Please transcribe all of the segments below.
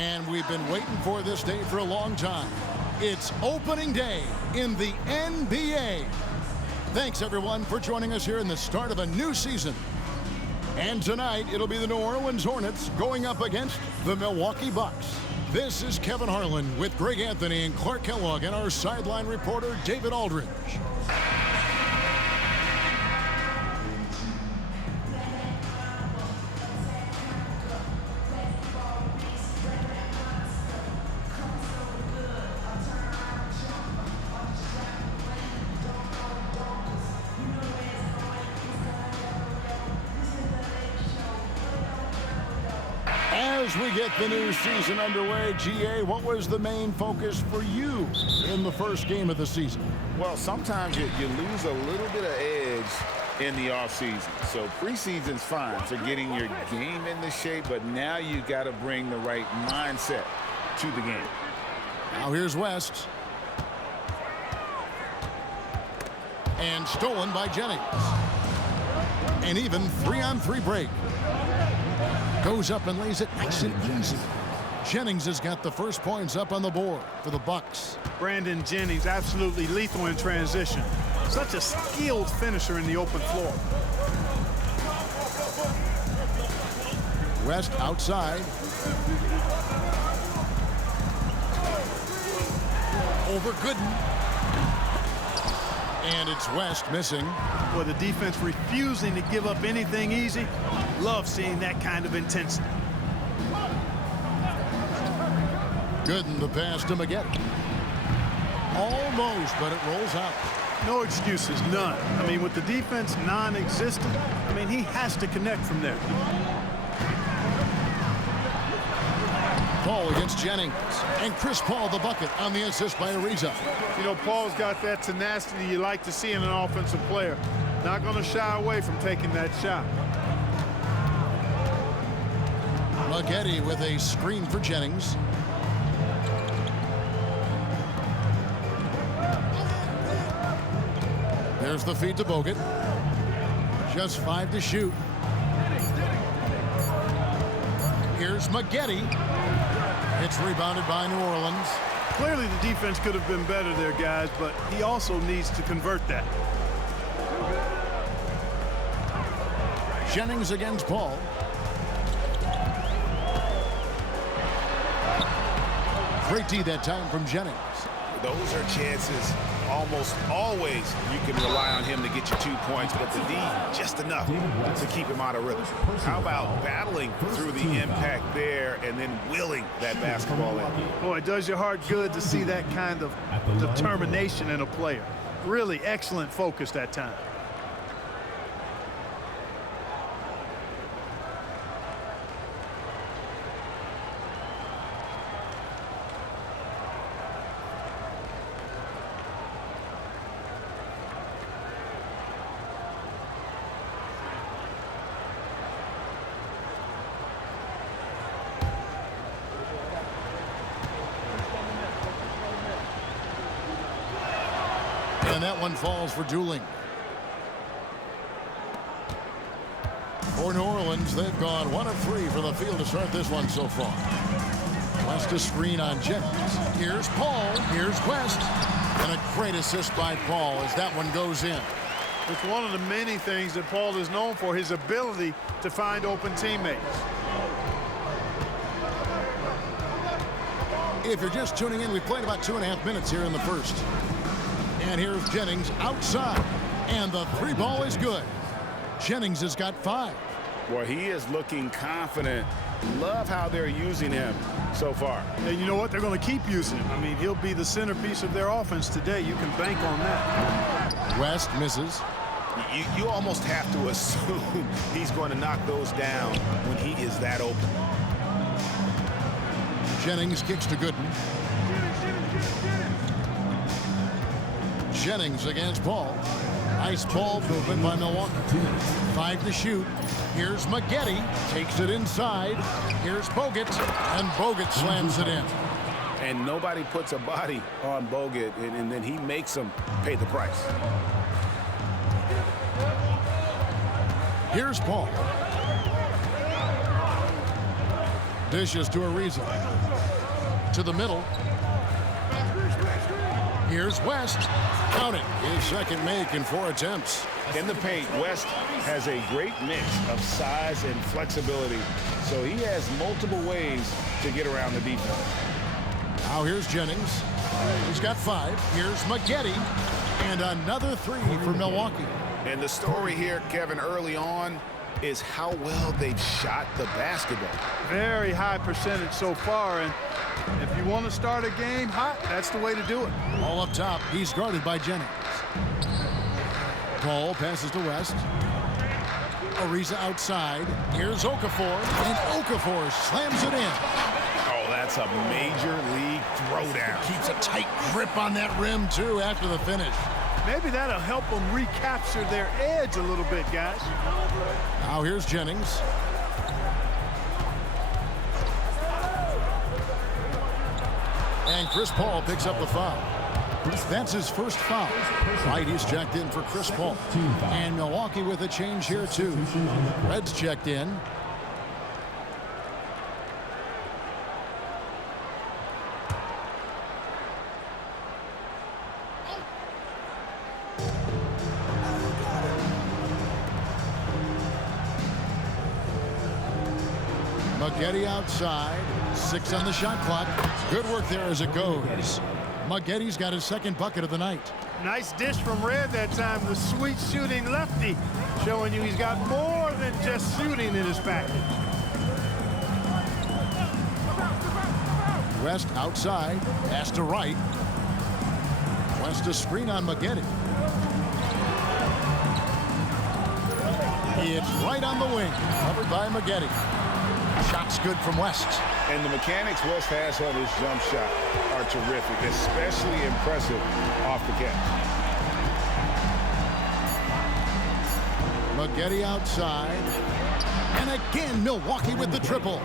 And we've been waiting for this day for a long time. It's opening day in the NBA. Thanks, everyone, for joining us here in the start of a new season. And tonight, it'll be the New Orleans Hornets going up against the Milwaukee Bucks. This is Kevin Harlan with Greg Anthony and Clark Kellogg and our sideline reporter, David Aldridge. As we get the new season underway, GA, what was the main focus for you in the first game of the season? Well, sometimes you lose a little bit of edge in the offseason. So preseason's fine for getting your game into shape, but now you got to bring the right mindset to the game. Now here's West. And stolen by Jennings. An even 3-on-3 break. Goes up and lays it nice and easy. Jennings has got the first points up on the board for the Bucks. Brandon Jennings, absolutely lethal in transition. Such a skilled finisher in the open floor. West outside. Over Gooden. And it's West missing. Well, the defense refusing to give up anything easy. Love seeing that kind of intensity. Gooden, the pass to Maggette. Almost, but it rolls out. No excuses, none. I mean, with the defense non-existent, I mean, he has to connect from there. Paul against Jennings. And Chris Paul the bucket on the assist by Ariza. You know, Paul's got that tenacity you like to see in an offensive player. Not going to shy away from taking that shot. Maggette with a screen for Jennings. There's the feed to Bogut. Just 5 to shoot. Here's Maggette. It's rebounded by New Orleans. Clearly the defense could have been better there, guys, but he also needs to convert that. Jennings against Paul. Great D that time from Jennings. Those are chances almost always you can rely on him to get you 2 points, but the D, just enough to keep him out of rhythm. How about battling through the impact there and then willing that basketball in? Boy, it does your heart good to see that kind of determination in a player. Really excellent focus that time. And that one falls for Dooling. For New Orleans, they've gone 1 of 3 from the field to start this one so far. West a screen on Jennings. Here's Paul. Here's West. And a great assist by Paul as that one goes in. It's one of the many things that Paul is known for, his ability to find open teammates. If you're just tuning in, we played about 2.5 minutes here in the first. And here's Jennings outside. And the 3 ball is good. Jennings has got 5. Well, he is looking confident. Love how they're using him so far. And you know what? They're going to keep using him. I mean, he'll be the centerpiece of their offense today. You can bank on that. West misses. You almost have to assume he's going to knock those down when he is that open. Jennings kicks to Gooden. Jennings against Paul. Nice ball movement by Milwaukee. 5 to shoot. Here's Maggette. Takes it inside. Here's Bogut. And Bogut slams it in. And nobody puts a body on Bogut, and then he makes him pay the price. Here's Paul. Dishes to Ariza. To the middle. Here's West. Count it. His second make in 4 attempts. In the paint, West has a great mix of size and flexibility, so he has multiple ways to get around the defense. Now here's Jennings. He's got 5. Here's Maggette. And another 3 for Milwaukee. And the story here, Kevin, early on is how well they've shot the basketball. Very high percentage so far, and if you want to start a game hot, that's the way to do it. All up top, he's guarded by Jennings. Ball passes to West. Ariza outside. Here's Okafor, and Okafor slams it in. Oh, that's a major league throwdown. Keeps a tight grip on that rim, too, after the finish. Maybe that'll help them recapture their edge a little bit, guys. Now here's Jennings. And Chris Paul picks up the foul. That's his first foul. Whitey's checked in for Chris Paul. And Milwaukee with a change here, too. Red's checked in. Maggette outside. 6 on the shot clock. Good work there as it goes. Maggette's got his second bucket of the night. Nice dish from Red that time. The sweet shooting lefty, showing you he's got more than just shooting in his package. West outside. Pass to right. West a screen on Maggette. It's right on the wing. Covered by Maggette. Shot's good from West. And the mechanics West has on his jump shot are terrific, especially impressive off the catch. Maggette outside. And again, Milwaukee with the triple.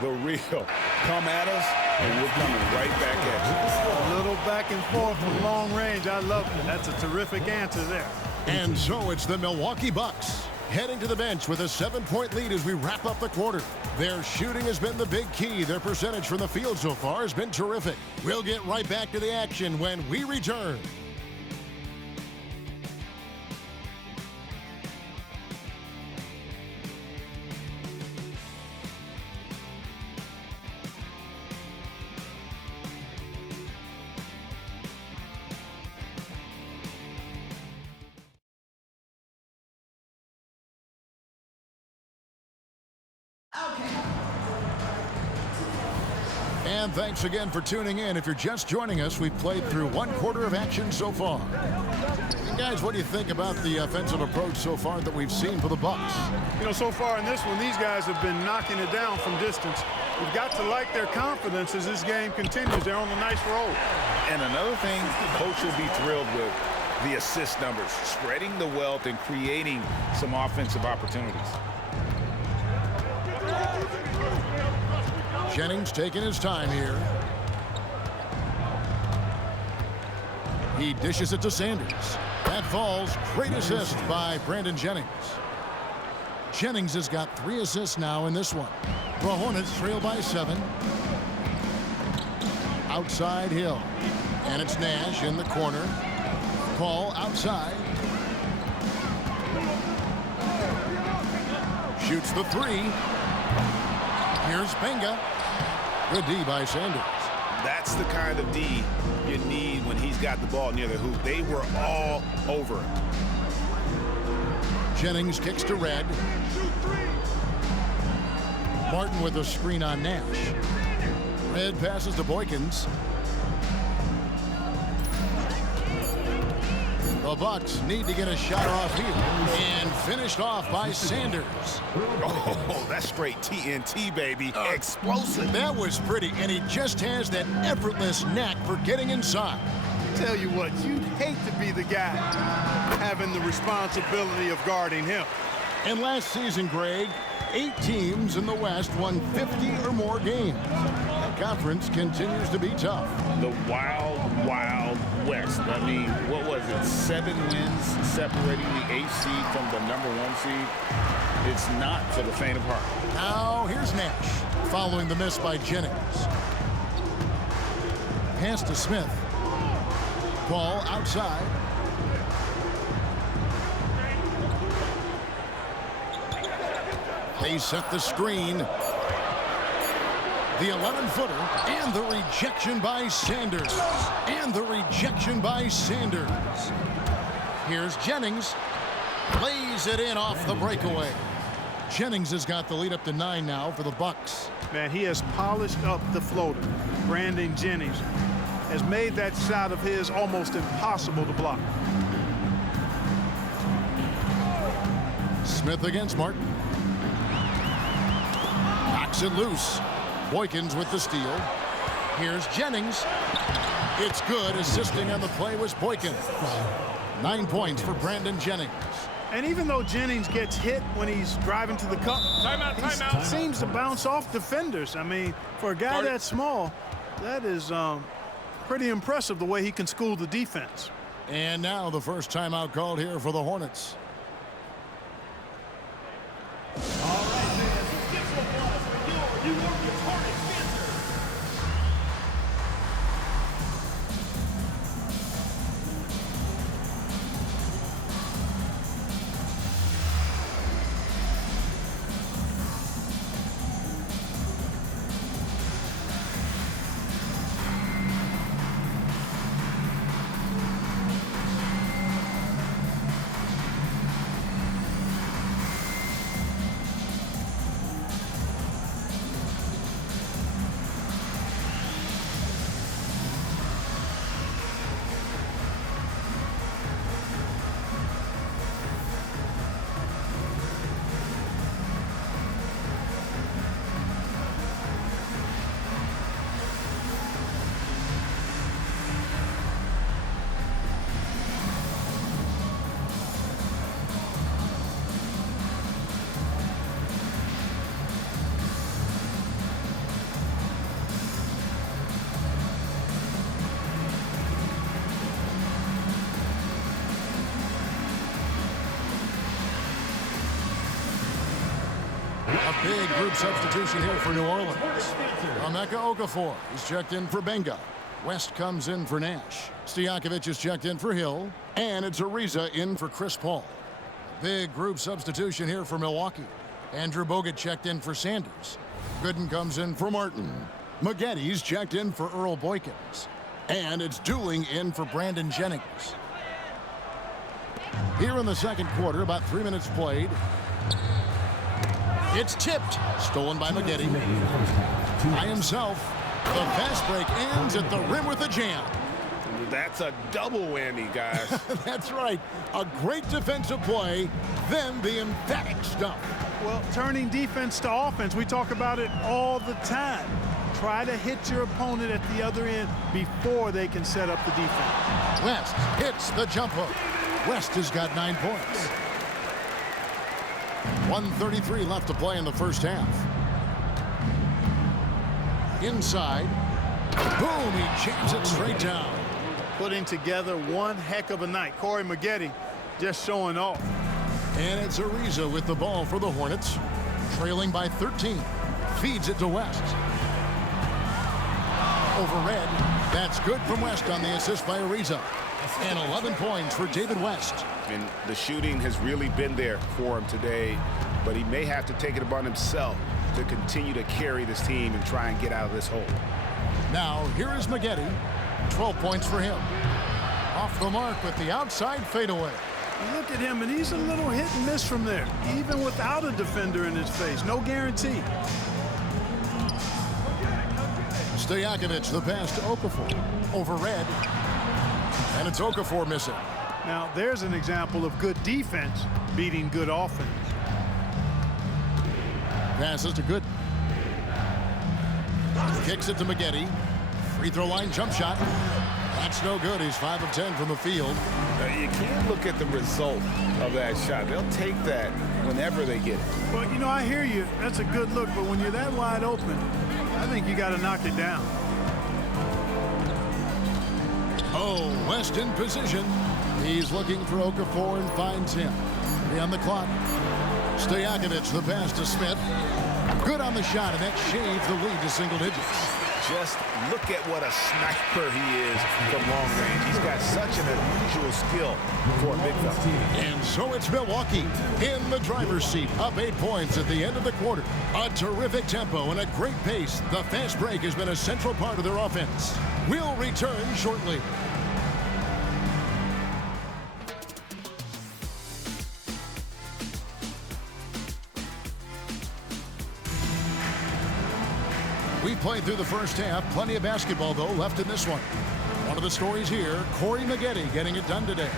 The real come at us, and we're coming right back at you. A little back and forth from long range. I love it. That's a terrific answer there. And so it's the Milwaukee Bucks heading to the bench with a 7-point lead as we wrap up the quarter. Their shooting has been the big key. Their percentage from the field so far has been terrific. We'll get right back to the action when we return. And thanks again for tuning in. If you're just joining us, we've played through 1 quarter of action so far. And guys, what do you think about the offensive approach so far that we've seen for the Bucks? You know, so far in this one, these guys have been knocking it down from distance. You've got to like their confidence as this game continues. They're on a nice roll. And another thing, the coach will be thrilled with the assist numbers, spreading the wealth and creating some offensive opportunities. Jennings taking his time here. He dishes it to Sanders. That falls. Great assist by Brandon Jennings. Jennings has got 3 assists now in this one. The Hornets trail by 7. Outside Hill. And it's Nash in the corner. Paul outside. Shoots the 3. Here's Benga. Good D by Sanders. That's the kind of D you need when he's got the ball near the hoop. They were all over him. Jennings kicks to Red. Martin with a screen on Nash. Red passes to Boykins. The Bucks need to get a shot off here. And finished off by Sanders. Oh, that's straight TNT, baby. Explosive. That was pretty, and he just has that effortless knack for getting inside. Tell you what, you'd hate to be the guy having the responsibility of guarding him. And last season, Greg, 8 teams in the West won 50 or more games. That conference continues to be tough. The wild, wild West. I mean, what was it? 7 wins separating the 8th seed from the #1 seed. It's not for the faint of heart. Now here's Nash following the miss by Jennings. Pass to Smith. Ball outside. They set the screen. The 11-footer and the rejection by Sanders. And the rejection by Sanders. Here's Jennings. Lays it in off the breakaway. Jennings has got the lead up to 9 now for the Bucks. Man, he has polished up the floater. Brandon Jennings has made that shot of his almost impossible to block. Smith against Martin. Knocks it loose. Boykins with the steal. Here's Jennings. It's good. Assisting on the play was Boykins. 9 points for Brandon Jennings. And even though Jennings gets hit when he's driving to the cup, he seems to bounce off defenders. I mean, for a guy that small, that is pretty impressive the way he can school the defense. And now the first timeout called here for the Hornets. All right, fans, give some applause for your Hornets fans. A big group substitution here for New Orleans. Emeka Okafor is checked in for Benga. West comes in for Nash. Stojakovic is checked in for Hill. And it's Ariza in for Chris Paul. Big group substitution here for Milwaukee. Andrew Bogut checked in for Sanders. Gooden comes in for Martin. Maggetti's checked in for Earl Boykins. And it's Dooling in for Brandon Jennings. Here in the second quarter, about 3 minutes played. It's tipped. Stolen by Maggetti. By himself. The fast break ends at the rim with a jam. That's a double whammy, guys. That's right. A great defensive play, then the emphatic stuff. Well, turning defense to offense, we talk about it all the time. Try to hit your opponent at the other end before they can set up the defense. West hits the jump hook. West has got 9 points. 1:33 left to play in the first half. Inside. Boom, he jams it straight down. Putting together one heck of a night. Corey Maggette just showing off. And it's Ariza with the ball for the Hornets. Trailing by 13. Feeds it to West. Over Red. That's good from West on the assist by Ariza. And 11 points for David West. And the shooting has really been there for him today, but he may have to take it upon himself to continue to carry this team and try and get out of this hole. Now, here is Maggette. 12 points for him. Off the mark with the outside fadeaway. You look at him, and he's a little hit and miss from there, even without a defender in his face. No guarantee. Stojakovic, the pass to Okafor. Over Red. And it's Okafor missing. Now, there's an example of good defense beating good offense. Passes to Gooden. Kicks it to Maggette. Free throw line jump shot. That's no good. He's 5 of 10 from the field. You can't look at the result of that shot. They'll take that whenever they get it. Well, you know, I hear you. That's a good look, but when you're that wide open, I think you got to knock it down. Oh, West in position. He's looking for Okafor and finds him. On the clock. Stojakovic, the pass to Smith. Good on the shot, and that shaves the lead to single digits. Just look at what a sniper he is from long range. He's got such an unusual skill for a big fella. And so it's Milwaukee in the driver's seat, up 8 points at the end of the quarter. A terrific tempo and a great pace. The fast break has been a central part of their offense. We'll return shortly. We played through the first half. Plenty of basketball, though, left in this one. One of the stories here, Corey Maggette getting it done today.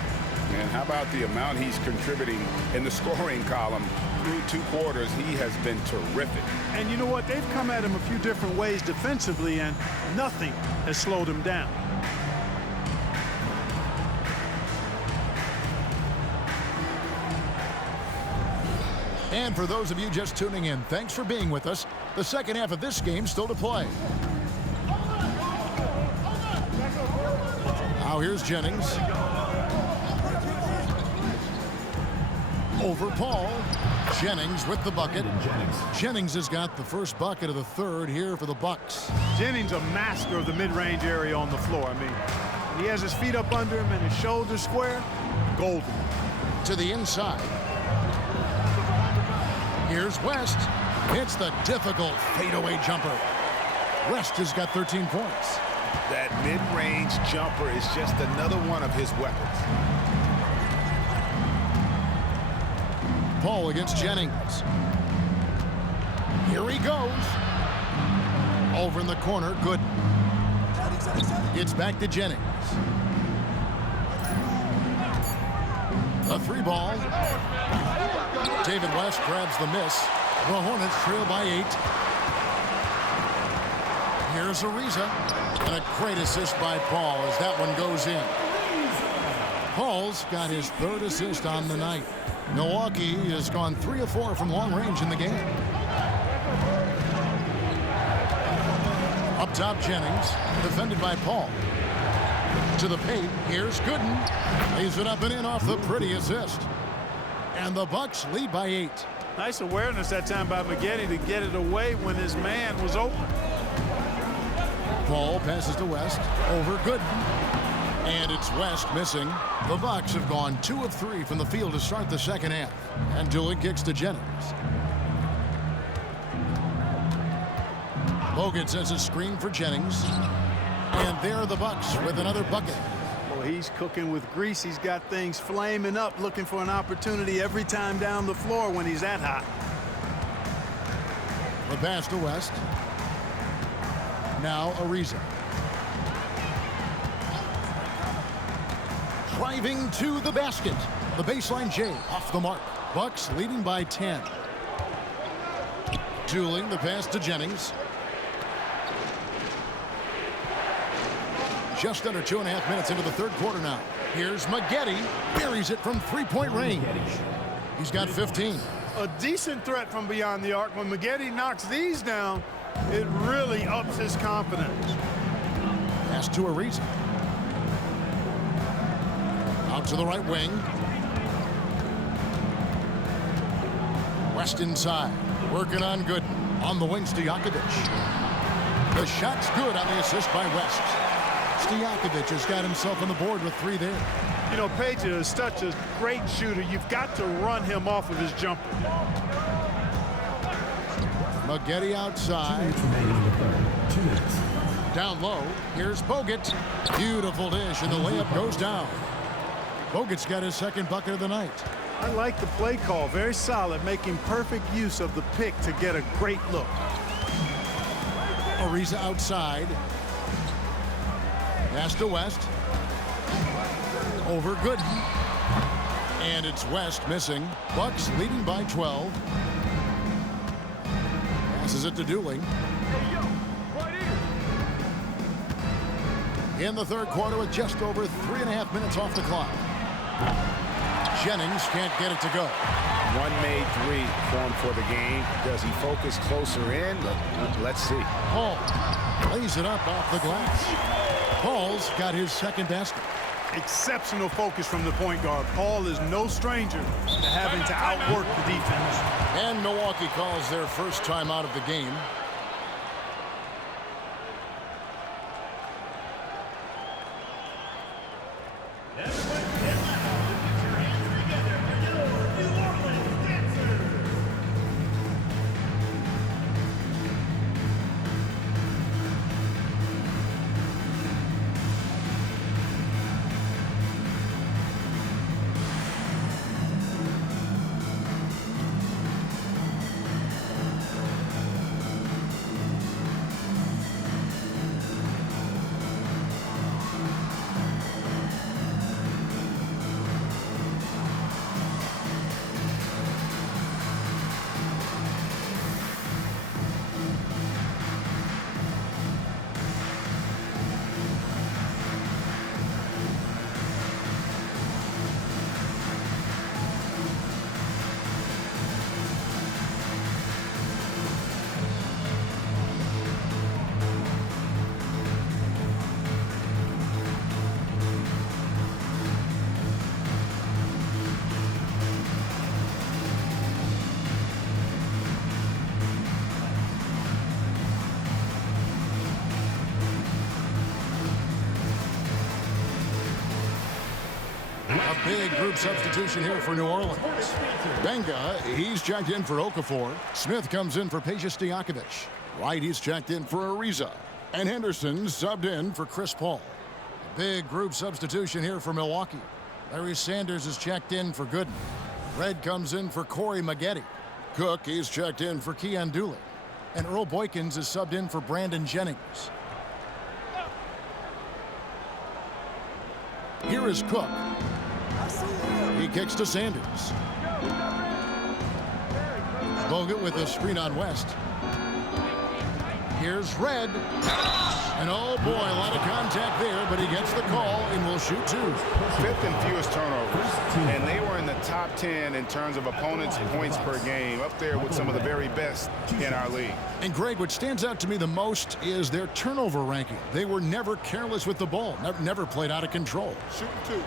And how about the amount he's contributing in the scoring column through 2 quarters? He has been terrific. And you know what? They've come at him a few different ways defensively, and nothing has slowed him down. And for those of you just tuning in, thanks for being with us. The second half of this game still to play. Now here's Jennings. Over Paul. Jennings with the bucket. Jennings has got the first bucket of the third here for the Bucks. Jennings a master of the mid-range area on the floor. I mean, he has his feet up under him and his shoulders square. Golden. To the inside. Here's West. Hits the difficult fadeaway jumper. West has got 13 points. That mid-range jumper is just another one of his weapons. Paul against Jennings. Here he goes. Over in the corner, good. It's back to Jennings. A 3-ball. David West grabs the miss. The Hornets trail by 8. Here's Ariza. And a great assist by Paul as that one goes in. Paul's got his 3rd assist on the night. Milwaukee has gone 3 of 4 from long range in the game. Up top, Jennings, defended by Paul. To the paint, here's Gooden. Lays it up and in off the pretty assist. And the Bucks lead by 8. Nice awareness that time by Maggette to get it away when his man was open. Paul passes to West. Over Gooden. And it's West missing. The Bucks have gone 2 of 3 from the field to start the second half. And Doolin kicks to Jennings. Bogut sends a screen for Jennings. And there are the Bucks with another bucket. Well, he's cooking with grease. He's got things flaming up, looking for an opportunity every time down the floor when he's that hot. The pass to West. Now Ariza. Driving to the basket. The baseline J off the mark. Bucks leading by 10. Doolin, the pass to Jennings. Just under 2.5 minutes into the third quarter now. Here's Maggette. Buries it from 3-point range. He's got 15. A decent threat from beyond the arc. When Maggette knocks these down, it really ups his confidence. Pass to Ariza. Out to the right wing. West inside. Working on Gooden. On the wing, Stojakovic. The shot's good on the assist by West. Stojakovic has got himself on the board with 3 there. You know, Page is such a great shooter. You've got to run him off of his jumper. Maggette outside. Down low. Here's Bogut. Beautiful dish, and the layup goes down. Bogut's got his 2nd bucket of the night. I like the play call. Very solid, making perfect use of the pick to get a great look. Ariza outside. Pass to West. Over Gooden. And it's West missing. Bucks leading by 12. Passes it to Doolin. in the third quarter with just over 3.5 minutes off the clock. Jennings can't get it to go. One made three formed for the game. Does he focus closer in? Let's see. Paul lays it up off the glass. Paul's got his second basket. Exceptional focus from the point guard. Paul is no stranger to having to outwork the defense. And Milwaukee calls their first time out of the game. A big group substitution here for New Orleans. Benga, he's checked in for Okafor. Smith comes in for Peja Stojakovic. Wright, he's checked in for Ariza. And Henderson subbed in for Chris Paul. A big group substitution here for Milwaukee. Larry Sanders is checked in for Gooden. Red comes in for Corey Maggette. Cook, he's checked in for Keon Dooley. And Earl Boykins is subbed in for Brandon Jennings. Here is Cook. He kicks to Sanders. Bogut with a screen on West. Here's Red. And oh boy, a lot of contact there, but he gets the call and will shoot two. Fifth and fewest turnovers. And they were in the top 10 in terms of opponents' points per game, up there with some of the very best in our league. And Greg, what stands out to me the most is their turnover ranking. They were never careless with the ball, never played out of control. Shooting two.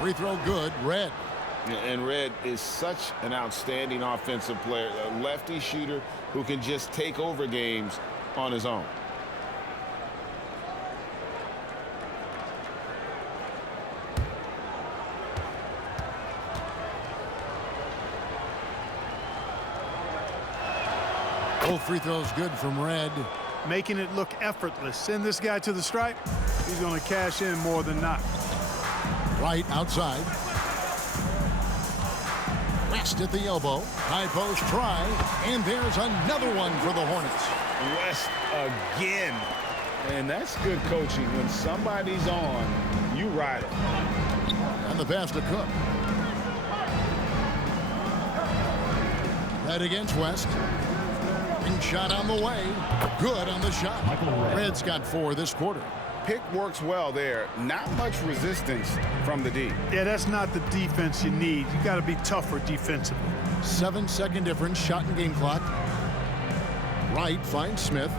Free throw good, Red. And Red is such an outstanding offensive player, a lefty shooter who can just take over games on his own. Both free throws good from Red. Making it look effortless. Send this guy to the stripe. He's going to cash in more than not. Right outside. West at the elbow. High post try. And there's another one for the Hornets. West again. And that's good coaching. When somebody's on, you ride it. And the pass to Cook. Red against West. Ring shot on the way. Good on the shot. Red's got 4 this quarter. Pick works well there. Not much resistance from the D. Yeah, that's not the defense you need. You got to be tougher defensively. 7-second difference, shot and game clock. Wright finds Smith.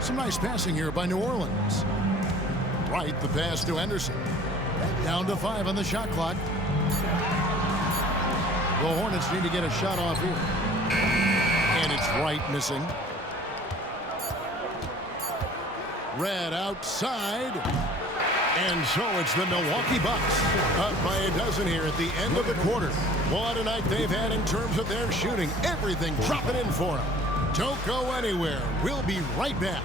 Some nice passing here by New Orleans. Wright, the pass to Henderson. Down to 5 on the shot clock. The Hornets need to get a shot off here. And it's Wright missing. Red outside. And so it's the Milwaukee Bucks up by a dozen here at the end of the quarter. What a night they've had in terms of their shooting. Everything dropping in for them. Don't go anywhere. We'll be right back.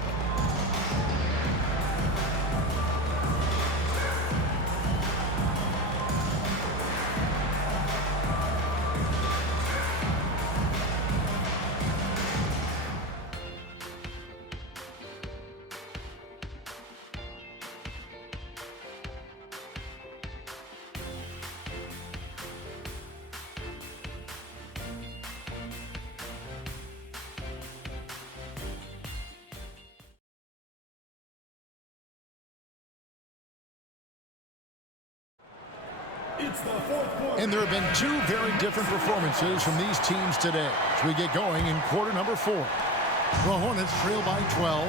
It's the fourth quarter. And there have been two very different performances from these teams today as we get going in quarter number 4. The Hornets trail by 12.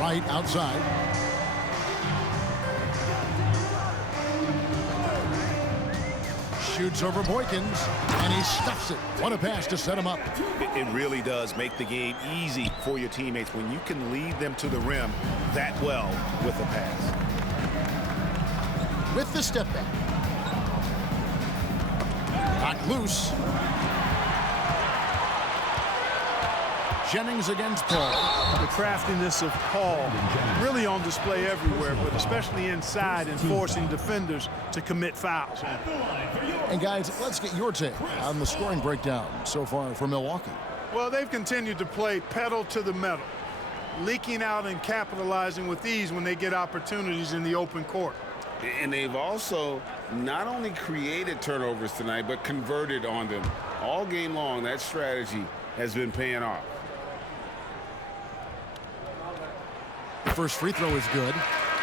Right outside. Shoots over Boykins, and he stuffs it. What a pass to set him up. It really does make the game easy for your teammates when you can lead them to the rim that well with a pass. With the step back. Knocked loose. Jennings against Paul. The craftiness of Paul really on display everywhere, but especially inside and forcing defenders to commit fouls. And guys, let's get your take on the scoring breakdown so far for Milwaukee. Well, they've continued to play pedal to the metal, leaking out and capitalizing with ease when they get opportunities in the open court. And they've also not only created turnovers tonight, but converted on them. All game long, that strategy has been paying off. The first free throw is good.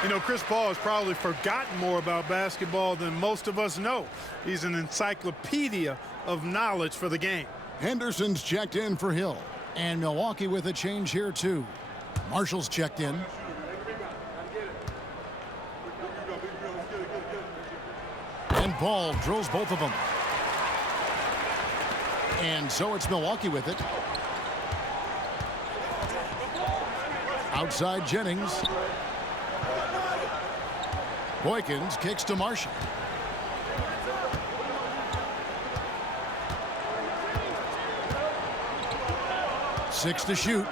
You know, Chris Paul has probably forgotten more about basketball than most of us know. He's an encyclopedia of knowledge for the game. Henderson's checked in for Hill. And Milwaukee with a change here, too. Marshall's checked in. And Paul drills both of them. And so it's Milwaukee with it. Outside Jennings. Boykins kicks to Marshall. Six to shoot.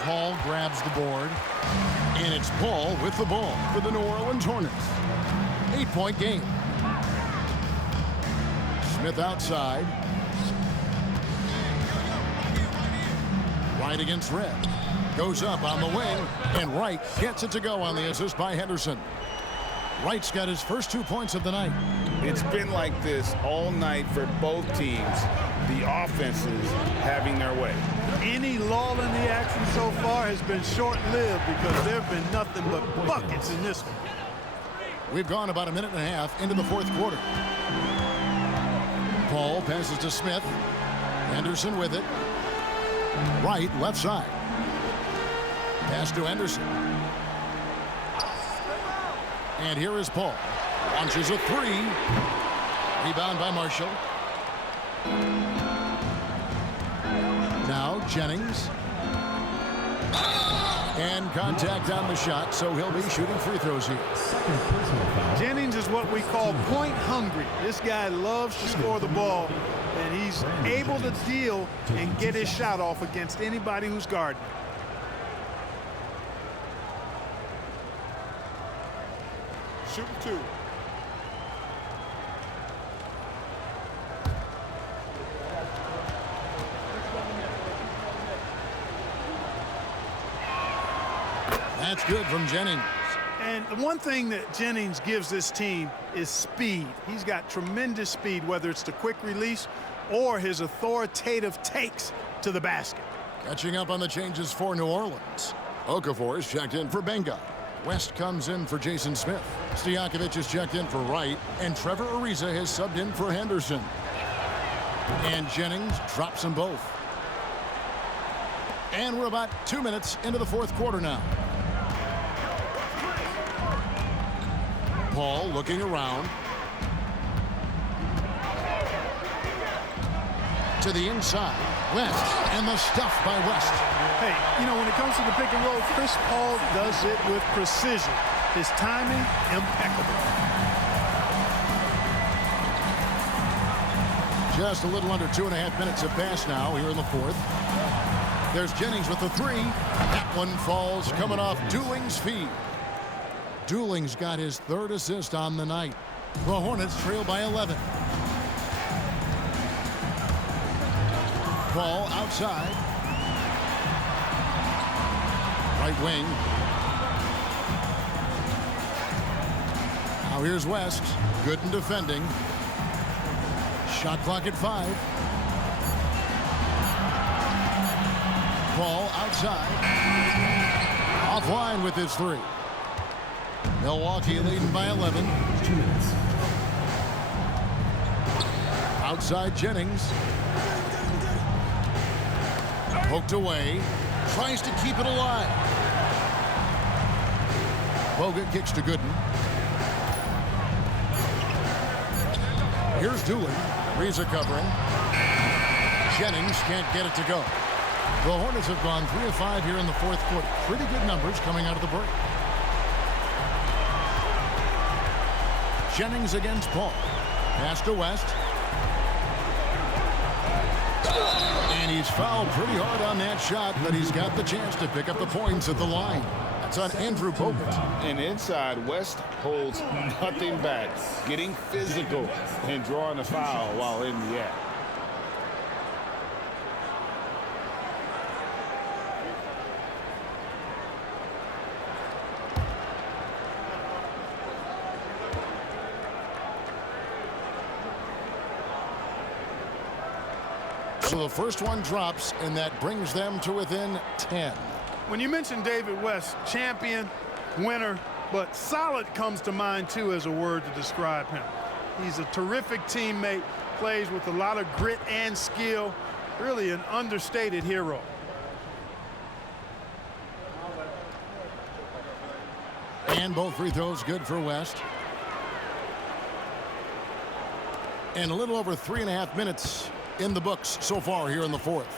Paul grabs the board. And it's Paul with the ball for the New Orleans Hornets. 8-point game. Smith outside. Wright against Red. Goes up on the wing, and Wright gets it to go on the assist by Henderson. Wright's got his first 2 points of the night. It's been like this all night for both teams. The offenses having their way. Any lull in the action so far has been short-lived because there have been nothing but buckets in this one. We've gone about a minute and a half into the fourth quarter. Paul passes to Smith. Henderson with it. Wright, left side. Pass to Henderson. And here is Paul. Launches a three. Rebound by Marshall. Now Jennings. And contact on the shot, so he'll be shooting free throws here. Jennings is what we call point hungry. This guy loves to score the ball, and he's able to deal and get his shot off against anybody who's guarding. Shooting two. That's good from Jennings. And the one thing that Jennings gives this team is speed. He's got tremendous speed, whether it's the quick release or his authoritative takes to the basket. Catching up on the changes for New Orleans. Okafor is checked in for Benga. West comes in for Jason Smith. Stojakovic is checked in for Wright. And Trevor Ariza has subbed in for Henderson. And Jennings drops them both. And we're about 2 minutes into the fourth quarter now. Paul looking around. To the inside. West. And the stuff by West. Hey, you know, when it comes to the pick and roll, Chris Paul does it with precision. His timing, impeccable. Just a little under 2.5 minutes have passed now here in the fourth. There's Jennings with the three. That one falls coming off Dooling's feet. Dooling's got his third assist on the night. The Hornets trail by 11. Paul outside. Right wing. Now here's West. Good in defending. Shot clock at 5. Paul outside. Offline with his three. Milwaukee leading by 11. 2 minutes. Outside Jennings. Poked away. Tries to keep it alive. Bogut kicks to Gooden. Here's Dooley. Reza covering. Jennings can't get it to go. The Hornets have gone 3 of 5 here in the fourth quarter. Pretty good numbers coming out of the break. Jennings against Paul. Pass to West. And he's fouled pretty hard on that shot, but he's got the chance to pick up the points at the line. That's on Andrew Bogut. And inside, West holds nothing back, getting physical and drawing a foul while in the act. So the first one drops, and that brings them to within 10. When you mention David West, champion, winner, but solid comes to mind, too, as a word to describe him. He's a terrific teammate, plays with a lot of grit and skill, really an understated hero. And both free throws good for West. And a little over 3.5 minutes in the books so far here in the fourth.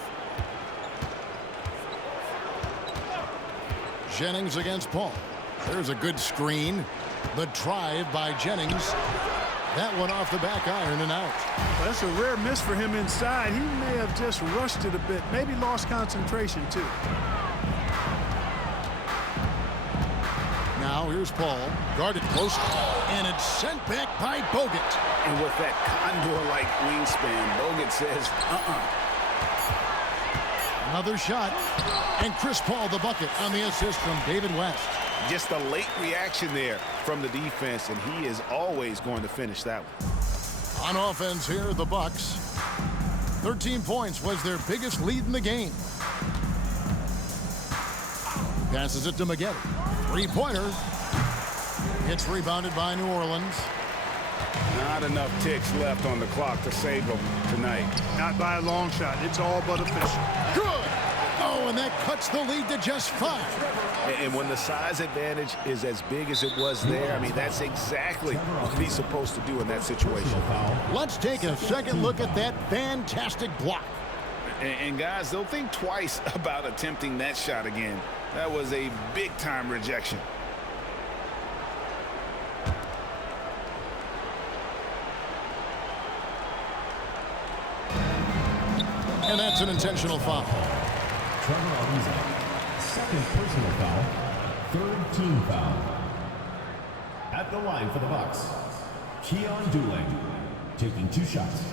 Jennings against Paul. There's a good screen. The drive by Jennings. That one off the back iron and out. That's a rare miss for him inside. He may have just rushed it a bit, maybe lost concentration too. Now here's Paul, guarded close, and it's sent back by Bogut. And with that condor-like wingspan, Bogut says, Another shot, and Chris Paul the bucket on the assist from David West. Just a late reaction there from the defense, and he is always going to finish that one. On offense here, the Bucks. 13 points was their biggest lead in the game. Passes it to Maggette. Three-pointer. It's rebounded by New Orleans. Not enough ticks left on the clock to save them tonight. Not by a long shot. It's all but official. Good. Oh, and that cuts the lead to just 5. And when the size advantage is as big as it was there, I mean, that's exactly what he's supposed to do in that situation. Let's take a second look at that fantastic block. And guys, they'll think twice about attempting that shot again. That was a big-time rejection. And that's an intentional foul. Second personal foul. Third team foul. At the line for the Bucks, Keon Dooling taking 2 shots.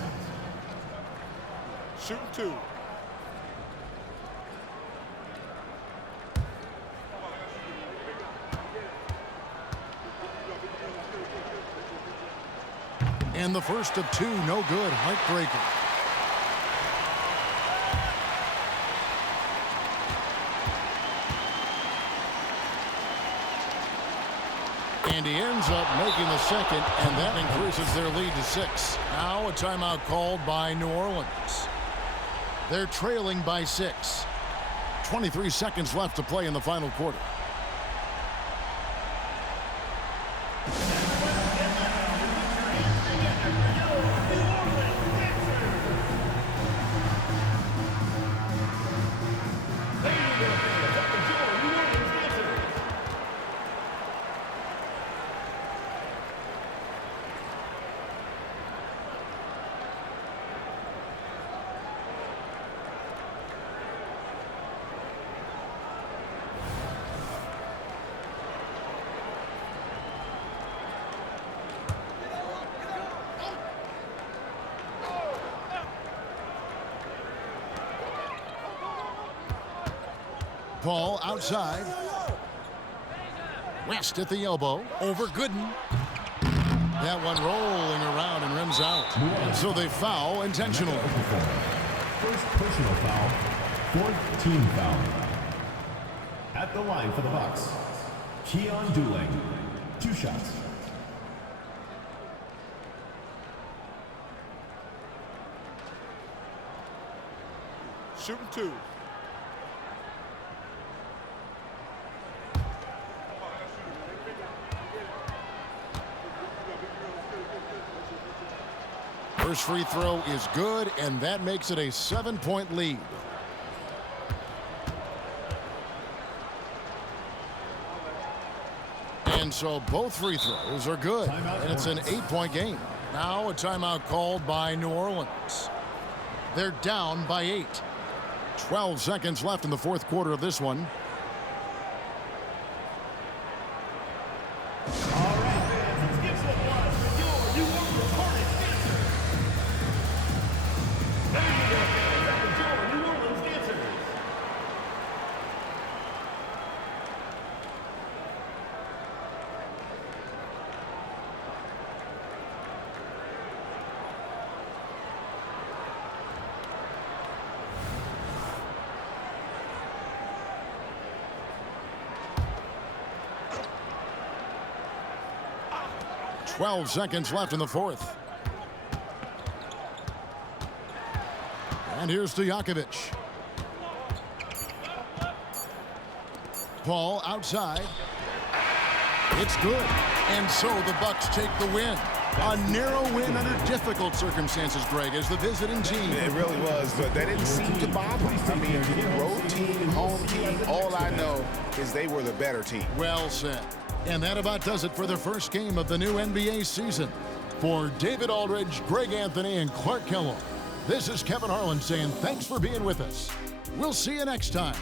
Shooting 2. And the first of 2, no good. Heartbreaker. And he ends up making the second, and that increases their lead to 6. Now a timeout called by New Orleans. They're trailing by 6. 23 seconds left to play in the final quarter. Paul outside. West at the elbow. Over Gooden. That one rolling around and rims out. So they foul intentionally. First personal foul. Fourth team foul. At the line for the Bucks, Keon Dooling 2 shots. Shooting 2. First free throw is good, and that makes it a 7-point lead. And so both free throws are good, and it's an 8-point game. Now a timeout called by New Orleans. They're down by 8. 12 seconds left in the fourth quarter of this one. All right, fans, let's give some applause for your New Orleans Hornets dancers. There you go, fans. That was your New Orleans dancers. Ah. 12 seconds left in the fourth. And here's Stojakovic. Paul outside. It's good. And so the Bucks take the win. A narrow win under difficult circumstances, Greg, as the visiting team. It really was, but that didn't seem to bother them. I mean, road team, home team, all I know is they were the better team. Well said. And that about does it for the first game of the new NBA season. For David Aldridge, Greg Anthony, and Clark Kellogg, this is Kevin Harlan saying thanks for being with us. We'll see you next time.